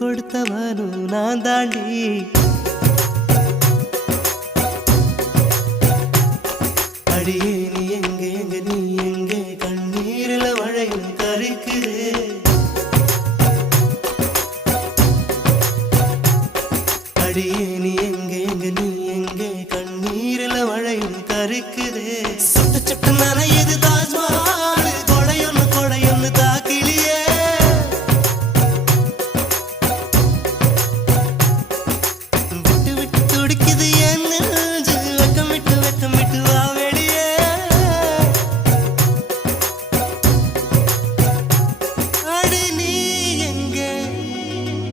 கொடுத்தவனும் நான் தாண்டி. அடியே நீ எங்கே எங்க நீ எங்கே கண்ணீரில மழையும் கரிக்குது. அடியே